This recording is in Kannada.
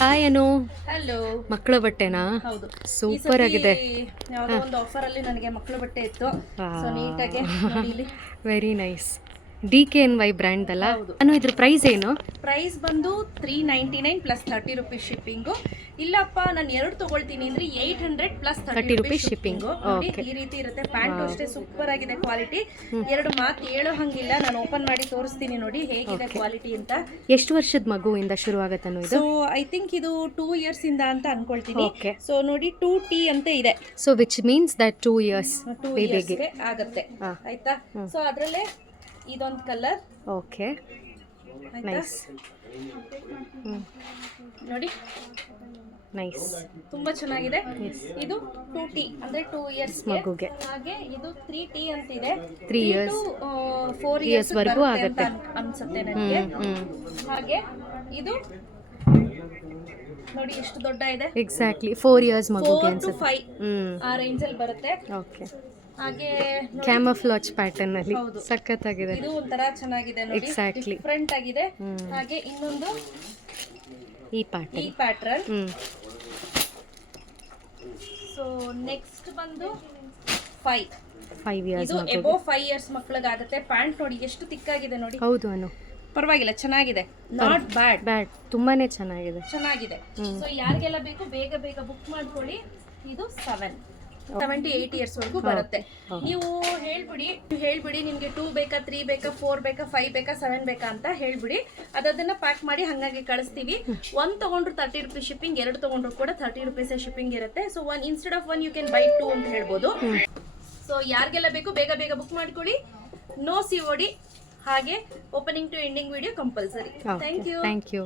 ಹಾಯ್ ಅನು. ಹಲೋ. ಮಕ್ಕಳ ಬಟ್ಟೆನಾ? ಹೌದು, ಸೂಪರ್ ಆಗಿದೆ. ಯಾವುದೋ ಒಂದು ಆಫರ್ ಅಲ್ಲಿ ನನಗೆ ಮಕ್ಕಳ ಬಟ್ಟೆ ಇತ್ತು. ಸೊ ನೀಟಾಗಿ ನೋಡಿ ಇಲ್ಲಿ. Very nice. DKNY ಬ್ರ್ಯಾಂಡ್ ಅಲ್ಲ? ಹೌದು. ಅನು ಇದ್ರ ಪ್ರೈಸ್ ಏನು? ಪ್ರೈಸ್ ಬಂದು 399 ಪ್ಲಸ್ 30 ರುಪೀಸ್ ಶಿಪ್ಪಿಂಗು. ಇಲ್ಲಪ್ಪ ನಾನು ಎರಡು ತಗೊಳ್ತೀನಿ ಅಂದ್ರೆ 800 ಪ್ಲಸ್ 30 ರುಪೀಸ್ ಶಿಪ್ಪಿಂಗು. ನೋಡಿ ಈ ರೀತಿ ಇರುತ್ತೆ. ಪ್ಯಾಂಟು ಅಷ್ಟೇ ಸೂಪರ್ ಆಗಿದೆ ಕ್ವಾಲಿಟಿ. ಎರಡು ಮಾತು ಹೇಳೋ ಹಂಗಿಲ್ಲ. ನಾನು ಓಪನ್ ಮಾಡಿ ತೋರಿಸ್ತೀನಿ ನೋಡಿ ಹೇಗಿದೆ ಕ್ವಾಲಿಟಿ ಅಂತ. ಎಷ್ಟು ವರ್ಷದ ಮಗುವಿಂದ ಶುರು ಆಗತ್ತನು ಇದು? ಸೊ ಐ ಥಿಂಕ್ ಇದು 2 ಇಯರ್ಸ್ ಇಂದ ಅಂತ ಅನ್ಕೊಳ್ತೀನಿ. ಸೊ ನೋಡಿ 2T ಅಂತ ಇದೆ. So which means that 2 years ಬೇಬಿಗೆ ಆಗತ್ತೆ. ಆಯ್ತಾ? ಸೊ ಅದರಲ್ಲೇ ಇದೊಂದು ಕಲರ್. Okay, nice. ನೋಡಿ ನೈಸ್, ತುಂಬಾ ಚೆನ್ನಾಗಿದೆ. ಇದು 2T ಅಂದ್ರೆ 2 ಇಯರ್ಸ್ ಮಗುಗೆ. ಹಾಗೆ ಇದು 3T ಅಂತ ಇದೆ. 3 ಇಯರ್ಸ್ 4 ಇಯರ್ಸ್ ವರೆಗೂ ಆಗುತ್ತೆ ಅನ್ಸುತ್ತೆ ನನಗೆ. ಹಾಗೆ ಇದು ನೋಡಿ ಎಷ್ಟು ದೊಡ್ಡ ಇದೆ. ಎಕ್ಸಾಕ್ಟ್ಲಿ 4 ಇಯರ್ಸ್ ಮಗುಗೆ 4 to ಅನ್ಸುತ್ತೆ. 5 ಆ ರೇಂಜ್ ಅಲ್ಲಿ ಬರುತ್ತೆ. ಓಕೆ, ಹಾಗೆ ಕ್ಯಾಮಫ್ಲಾಜ್ ಪ್ಯಾಟರ್ನ್ ಅಲ್ಲಿ ಸಖತ್ತಾಗಿದೆ. ಇದು ಒಂಥರ ಚೆನ್ನಾಗಿದೆ ನೋಡಿ. ಎಕ್ಸಾಕ್ಟ್ಲಿ ಡಿಫರೆಂಟ್ ಆಗಿದೆ. ಹಾಗೆ ಇನ್ನೊಂದು ಈ ಈ ಪ್ಯಾಟರ್ನ್. ಸೊ ನೆಕ್ಸ್ಟ್ ಬಂದು 5 ಇಯರ್ಸ್ ಇದು ಎಬೋ 5 ಇಯರ್ಸ್ ಮಕ್ಕಳಿಗಾಗುತ್ತೆ. ಪ್ಯಾಂಟ್ ನೋಡಿ ಎಷ್ಟು ತಿಕ್ಕಾಗಿದೆ ನೋಡಿ. ಹೌದು ಅನು, ಪರವಾಗಿಲ್ಲ, ಚೆನ್ನಾಗಿದೆ. ನಾಟ್ ಬ್ಯಾಡ್, ತುಂಬಾನೇ ಚೆನ್ನಾಗಿದೆ. ಸೊ ಯಾರಿಗೆಲ್ಲ ಬೇಕು ಬೇಗ ಬೇಗ ಬುಕ್ ಮಾಡ್ಕೊಳ್ಳಿ. ಇದು 7 to 8 ಇಯರ್ಸ್ ವರೆಗೂ ಬರುತ್ತೆ. ನೀವು ಹೇಳ್ಬಿಡಿ ನಿಮ್ಗೆ 2 ಬೇಕಾ, 3 ಬೇಕಾ, 4 ಬೇಕಾ, 5 ಬೇಕಾ, 7 ಬೇಕಾ ಅಂತ ಹೇಳ್ಬಿಡಿ. ಅದನ್ನ ಪ್ಯಾಕ್ ಮಾಡಿ ಹಂಗಾಗಿ ಕಳಿಸ್ತೀವಿ. 1 ತಗೊಂಡ್ರು 30 ರುಪೀಸ್ ಶಿಪ್ಪಿಂಗ್, 2 ತಗೊಂಡ್ರು ಕೂಡ 30 ರುಪೀಸ್ ಶಿಪ್ಪಿಂಗ್ ಇರುತ್ತೆ. So instead of 1 you can buy 2 ಅಂತ ಹೇಳ್ಬೋದು. ಸೊ ಯಾರಿಗೆಲ್ಲ ಬೇಕು ಬೇಗ ಬೇಗ ಬುಕ್ ಮಾಡ್ಕೊಳ್ಳಿ. No COD. ಹಾಗೆ opening to ending video compulsory. Thank you.